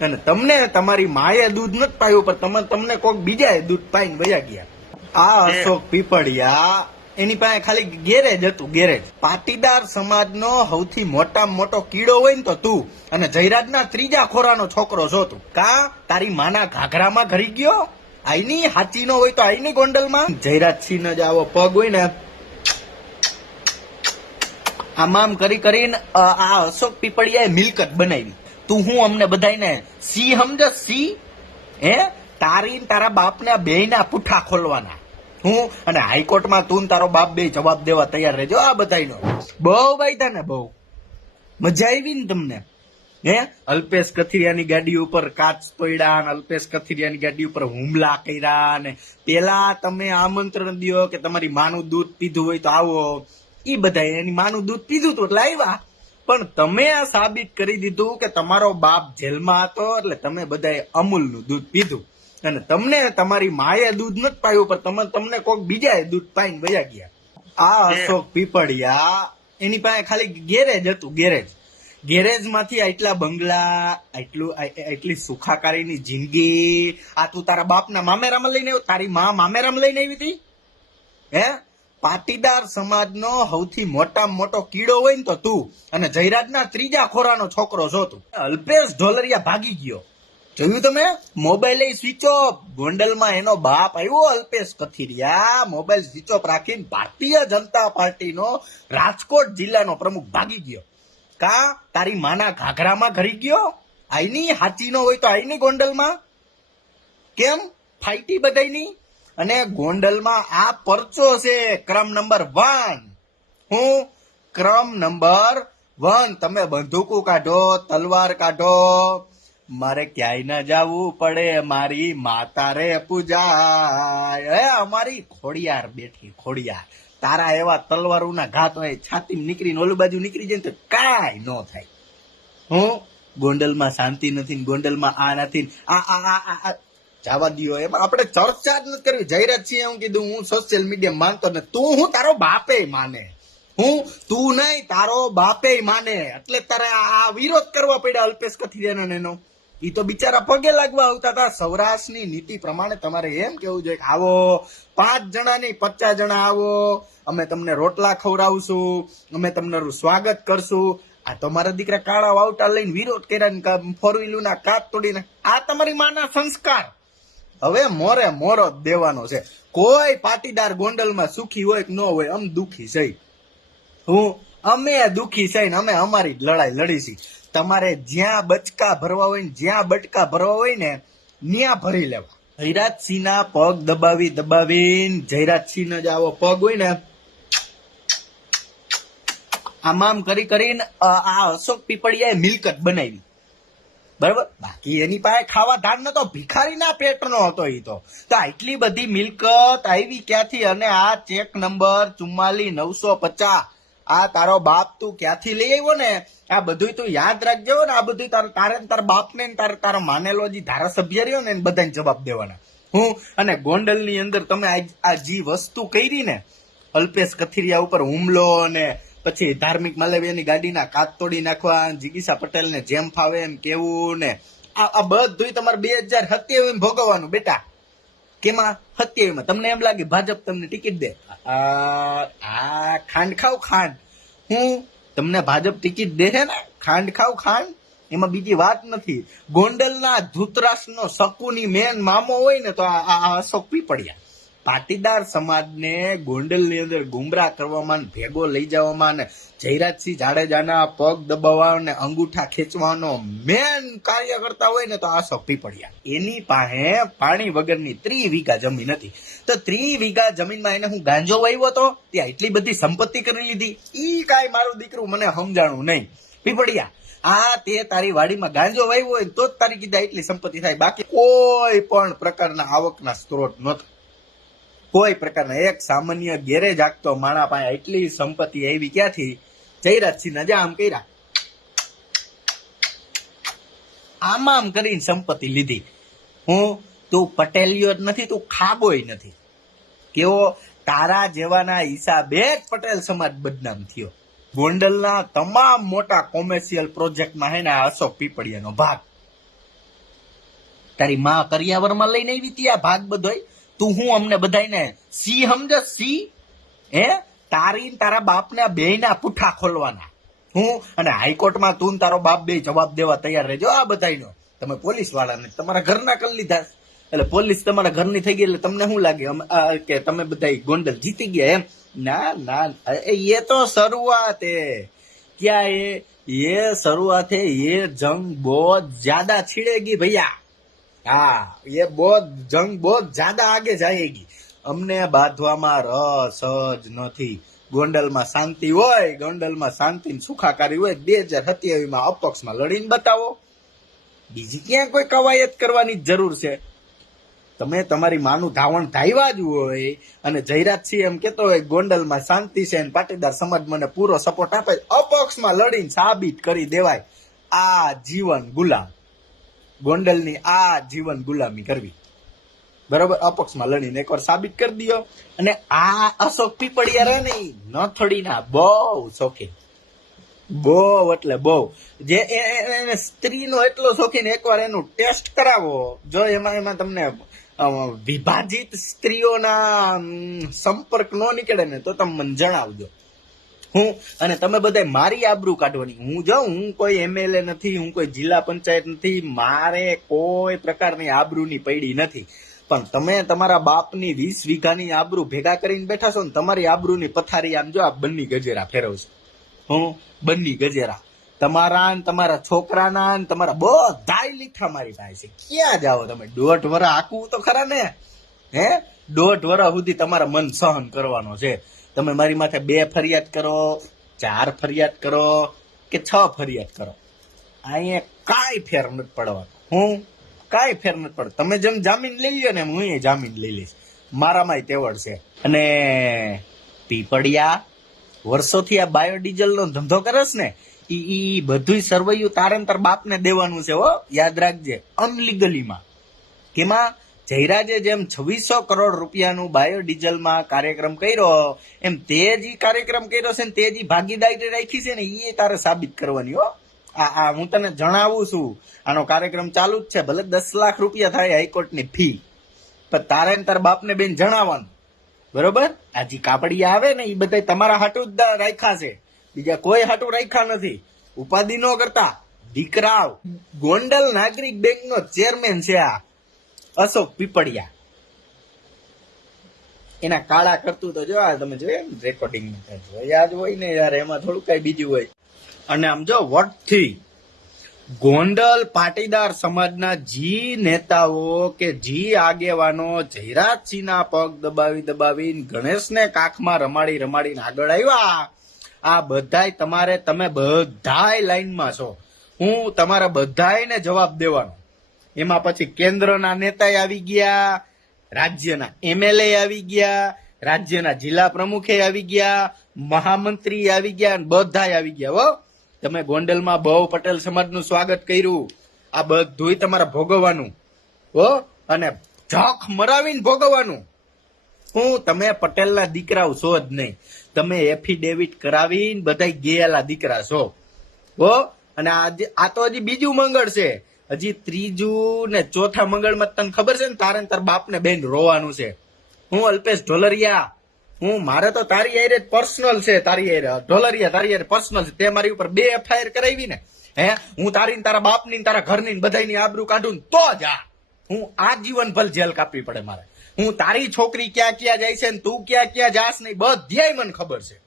અને તમને તમારી માએ દૂધ નથી પાયું પણ તમે તમને કોઈક બીજાએ દૂધ પાઈને વયા ગયા. આ અશોક પીપળિયા એની પાસે ખાલી ગેરેજ હતું ગેરેજ. પાટીદાર સમાજનો સૌથી મોટા મોટો કીડો હોય ને તો તું અને જયરાજના ત્રીજા ખોરાનો છોકરો છો તું. કા? તારી માના ઘાઘરામાં ઘરી ગયો? આઈની હાચી નો હોય તો આઈની ગોંડલમાં. જયરાજ સિંહ જ આવો પગ હોય ને. આમ આમ કરી કરીને આ અશોક પીપળિયાએ મિલકત બનાવી. તું હું અમને બધાને સી સમજો? સી? હે? તારી તારા બાપને ના પુઠ્ઠા ખોલવાના. હું અને હાઈકોર્ટમાં તું તારો બાપ બે જવાબ દેવા તૈયાર રહેજો આ બધાનો બહુ ભાઈ તને બહુ. મજા આવી ને તમને. હે? અલ્પેશ કથિરિયાની ગાડી ઉપર કાચ પડ્યા અને અલ્પેશ કથિરિયાની ગાડી ઉપર હુમલા કર્યા અને પેલા તમે આમંત્રણ દો કે તમારી માનું દૂધ પીધું હોય તો આવો. એ બધા એની માનું દૂધ પીધું હતું એટલે આવ્યા પણ તમે આ સાબિત કરી દીધું કે તમારો બાપ જેલમાં હતો એટલે તમે બધાએ અમૂલનું દૂધ પીધું. અને તમને તમારી માએ દૂધ નથી પાયું પણ તમે તમને કોઈક બીજાએ દૂધ પાઈને વયા ગયા. આ અશોક પીપળિયા એની પાસે ખાલી ગેરેજ હતું ગેરેજ. ગેરેજમાંથી આટલા બંગલા આટલું આટલી સુખાકારીની જિંદગી. આ તું તારા બાપના મામેરામાં લઈને આવ્યો તારી માં મામેરામાં લઈને આવી હતી? હે? પાટીદાર સમાજનો સૌથી મોટામાં મોટો કીડો હોય ને તો તું અને જયરાજના ત્રીજા ખોરાનો છોકરો છો તું. અલ્પેશ ઢોલરિયા ભાગી ગયો. જોયું તમે? મોબાઈલ સ્વિચ ઓફ ગોંડલમાં એનો બાપ આવ્યો Alpesh Kathiriya. Mobile switch off રાખીને ભારતીય જનતા પાર્ટીનો રાજકોટ જિલ્લાનો પ્રમુખ ભાગી ગયો. કા? તારી માના ઘાઘરામાં ઘરી ગયો? આઈની હાચી નો હોય તો આઈની ગોંડલમાં. કેમ? ફાઈટી બધાયની? અને ગોંડલમાં આ પરચો છે, ક્રમ નંબર વન. હું ક્રમ નંબર વન. તમે બંદૂકો કાઢો, તલવાર કાઢો. મારે ક્યાંય ન જવું પડે, મારી માતા રે પૂજાય. હે અમારી ખોડિયાર બેઠી, ખોડિયાર. તારા એવા તલવારોના ઘાત હોય છાતી નીકળીને ઓલી બાજુ નીકળી જાય તો કાંઈ ન થાય. હું ગોંડલમાં શાંતિ નથી ગોંડલમાં આ નથી આ આ આ. જવા દો એમાં આપણે ચર્ચા જ નથી કરવી. જાહેરાત સિંહ હું કીધું, હું સોશિયલ મીડિયા માનતો ને તું હું તારો બાપે માને. હું, તું નહીં, તારો બાપે માને. એટલે તારે આ વિરોધ કરવા પડ્યા અલ્પેશ કથિરિયાનો એનો. એ તો બિચારા પગે લાગવા આવતા હતા. સૌરાષ્ટ્રની નીતિ પ્રમાણે તમારે એમ કેવું જોઈએ કે, આવો, પાંચ જણા નહીં પચાસ જણા આવો. અમે તમને રોટલા ખવડાવશું. અમે તમને સ્વાગત કરશું. આ તમારા દીકરા કાળા વાવટા લઈને વિરોધ કર્યા ફોર વ્હીલના કાચ તોડીને. આ તમારી માના સંસ્કાર. હવે મોરે મોરો દેવાનો છે. કોઈ પાટીદાર ગોંડલમાં સુખી હોય કે ન હોય અમ દુખી છે. હું, અમે દુખી છે ને અમે અમારી લડાઈ લડીશી. તમારે જ્યાં બચકા ભરવા હોય ને જ્યાં બટકા ભરવા હોય ને ત્યાં ભરી લેવા. જયરાજસિંહના પગ દબાવી દબાવીને જયરાજસિંહ જ આવો પગ હોય ને, આમ આમ કરી કરીને આ અશોક પીપળિયાએ મિલકત બનાવી. બરાબર? બાકી એની પાસે ખાવા ધાન નતો ભિખારીના પેટનો હતો એ તો. તો આટલી બધી મિલકત આવી ક્યાંથી? અને આ ચેક નંબર ચુમ્માલી નવસો પચાસ. આ તારો બાપ તું ક્યાંથી લઈ આવ્યો ને? આ બધું તું યાદ રાખજો ને, આ બધું તારે તારે તારા બાપને ને તારે તારો માનેલો જે ધારાસભ્ય રહ્યો ને, એને બધાને જવાબ દેવાના. હું અને ગોંડલની અંદર તમે આ જે વસ્તુ કરી ને, અલ્પેશ કથિરિયા ઉપર હુમલો ને પછી ધાર્મિક માલવ્યની ગાડીના કાચ તોડી નાખવા, જીગીસા પટેલને જેમ ફાવે એમ કેવું ને? આ બધું તમારે બે હજાર સત્યાવીસ ભોગવવાનું, બેટા. કેમાં? સત્યાવીસમાં તમને એમ લાગે ભાજપ તમને ટિકિટ દે? આ ખાંડ ખાવ ખાંડ. હું તમને ભાજપ ટિકિટ દે છે ને? ખાંડ ખાવ ખાંડ. એમાં બીજી વાત નથી. ગોંડલના ધૂતરાષ્ટ્રનો શકુની મેન મામો હોય ને તો આ અશોક પીપળિયા. પાટીદાર સમાજને ગોંડલની અંદર ગુમરાહ કરવામાં ભેગો લઈ જવામાં ને જયરાજસિંહ જાડેજાના પગ દબાવવા અને અંગૂઠા ખેંચવાનો મેન કાર્ય કરતા હોય ને તો આ અશોક પડ્યા. એની પાસે પાણી વગરની ત્રી વીઘા જમીન હતી. તો ત્રી વીઘા જમીનમાં એને હું ગાંજો વાવ્યો હતો ત્યાં એટલી બધી સંપત્તિ કરી લીધી. ઈ કાંઈ મારું દીકરું મને સમજાણું નહીં. પીપળિયા, આ તે તારી વાડીમાં ગાંજો વાવ્યો હોય તો જ તારી કીધા એટલી સંપત્તિ થાય. બાકી કોઈ પણ પ્રકારના આવકના સ્ત્રોત નહોતા. કોઈ પ્રકારના એક સામાન્ય ગેરેજ આગતો માણા પાસે એટલી સંપત્તિ આવી ક્યાંથી? જયરાજસિંહ નજા આમ કર્યા. આમ આમ કરીને સંપત્તિ લીધી. હું, તું પટેલિયો જ નથી, તું ખાબોય નથી. કેવો તારા જેવાના હિસાબે જ પટેલ સમાજ બદનામ થયો. ગોંડલના તમામ મોટા કોમર્શિયલ પ્રોજેક્ટમાં હે ને અશોક પીપળિયાનો ભાગ. તારી માં કરિયાવરમાં લઈને આવી ત્યાં ભાગ બધોય? તું હું અમને બધાયને સી સમજ સી હે તારી ને તારા બાપને બે ના પુઠ્ઠા ખોલવાના હું અને હાઈકોર્ટમાં તું ને તારો બાપ બે જવાબ દેવા તૈયાર રહેજો આ બધાયનો તમે પોલીસ વાળાને તમારા ઘરના કરી લીધા એટલે પોલીસ તમારા ઘરની થઈ ગઈ એટલે તમને શું લાગે અમ- આ કે તમે બધા ગોંડલ જીતી ગયા એમ ના ના એ ये तो शुरुआत है क्या ये ये शुरुआत है ये जंग बहुत ज्यादा छिड़ेगी भैया हाँ ये बहुत जंग बहुत ज्यादा आगे जाएगी અમને બાંધવામાં રસ જ નથી ગોંડલમાં શાંતિ હોય ગોંડલમાં શાંતિ ને સુખાકારી હોય બે હજાર સત્યાવીસ માં અપક્ષમાં લડીને બતાવો બીજી ક્યાં કોઈ કવાયત કરવાની જ જરૂર છે તમે તમારી માનું ધાવણ ધાવ્યા જ હોય અને જયરાજસિંહ એમ કેતો હોય ગોંડલમાં શાંતિ છે અને પાટીદાર સમાજ મને પૂરો સપોર્ટ આપે અપક્ષમાં લડીને સાબિત કરી દેવાય આ જીવન ગુલામ ગોંડલની આ જીવન ગુલામી કરવી. બરોબર? અપક્ષમાં લડીને એકવાર સાબિત કરી દો અને આ અશોક પીપળિયા રહે ને ઈ નથડીના બહુ શોખીન. બહુ એટલે બહુ. જે એને સ્ત્રીનો એટલો શોખીન, એકવાર એનું ટેસ્ટ કરાવો. જો એમાં એમાં તમને વિભાજિત સ્ત્રીઓના સંપર્ક ન નીકળે ને તો તમે મને જણાવજો. હું અને તમે બધા મારી આબરૂ કાઢવાની. હું જાઉં, હું કોઈ એમએલએ નથી, હું કોઈ જિલ્લા પંચાયત નથી, મારે કોઈ પ્રકારની આબરૂની પૈડી નથી. પણ તમે તમારા બાપની વીસ વીઘાની આબરૂ ભેગા કરીને બેઠા છો ને તમારી આબરૂની પથારી આમ જો આ બંની ગજેરા ફેરવશો. હું, બંની ગજેરા. તમારા ને તમારા છોકરાના ને તમારા બધા લીઠા મારી પાસે છે. ક્યાં જાઓ તમે? દોઢ વરા આકવું તો ખરા ને? હે? દોઢ વરા સુધી તમારા મન સહન કરવાનો છે. તમે મારી માથે બે ફરિયાદ કરો, ચાર ફરિયાદ કરો કે છ ફરિયાદ કરો? અહીંયા કાંઈ ફેર નથી પડવાનો. હું કાંઈ ફેર નથી પડતો. તમે જેમ જામીન લઈ લ્યો ને હું હું જામીન લઈ લઈશ. મારામાંય તેવડ છે. અને પીપળિયા, વર્ષોથી આ બાયોડીઝલનો ધંધો કરસ ને, ઈ ઈ બધુંય સરવૈયું તારે તાર બાપને દેવાનું છે, હો. યાદ રાખજે, અનલીગલીમાં. કેમાં? જયરાજે જેમ છવ્વીસો કરોડ રૂપિયાનું બાયોડીઝલમાં કાર્યક્રમ કર્યો, એમ તે જે કાર્યક્રમ કર્યો છે ને તે જે ભાગીદારી રાખી છે ને એ તારે સાબિત કરવાની, હો. આ આ, હું તને જણાવું છું, આનો કાર્યક્રમ ચાલુ જ છે, ભલે દસ લાખ રૂપિયા થાય હાઈકોર્ટની ફી, પણ તારે ને તાર બાપને બેન જણાવવાનું, બરોબર? આ જે કાપડિયા આવે ને એ બધા તમારા હાટું જ રાખ્યા છે. બીજા કોઈ હાટું રાખ્યા નથી. ઉપાધિ ન કરતા. દીકરાવ ગોંડલ નાગરિક બેંક નો ચેરમેન છે આ. અશોક પીપળિયા. એના કાળા કરતું તો જો આ તમે જોયા ને રેકોર્ડિંગ યાદ હોય ને યાર, એમાં થોડું કઈ બીજું હોય. અને આમ જો, વટથી ગોંડલ પાટીદાર સમાજના જી નેતાઓ કે જી આગેવાનો જયરાજસિંહના પગ દબાવી દબાવીને ગણેશને કાખમાં રમાડી રમાડીને આગળ આવ્યા. આ બધાય તમારે, તમે બધાય લાઈનમાં છો. હું તમારા બધાયને જવાબ દેવાનો. એમાં પછી કેન્દ્રના નેતા આવી ગયા, રાજ્યના એમએલએ આવી ગયા, રાજ્યના જિલ્લા પ્રમુખે આવી ગયા, મહામંત્રી આવી ગયા બધાય આવી ગયા, હો. તમે ગોંડલમાં બહુ પટેલ સમાજનું સ્વાગત કર્યું. આ બધુંય તમારે ભોગવવાનું, હો. અને જખ મરાવીને ભોગવવાનું. હું તમે પટેલના દીકરાઓ છો જ નહીં. તમે એફિડેવિટ કરાવીને બધાય ગયેલા દીકરા છો, હો. અને આજે આ તો હજી બીજું મંગળ છે. હજી ત્રીજું ને ચોથા મંગળમાં તને ખબર છે ને, તારે તાર બાપને બેન રોવાનું છે. હું અલ્પેશ ઢોલરિયા. હું, મારે તો તારી હારે પર્સનલ છે, તારી હારે. ઢોલરિયા, તારી હારે પર્સનલ છે. તે મારી ઉપર બે એફઆઈઆર કરાવી ને, હે? હું તારી તારા બાપની ની તારા ઘરની બધાની આબરૂ કાઢું તો જા. હું આજીવન ભલ જેલ કાપવી પડે મારે. હું તારી છોકરી ક્યાં ક્યાં જાય છે ને તું ક્યાં ક્યાં જાસ નહીં બધાય મને ખબર છે.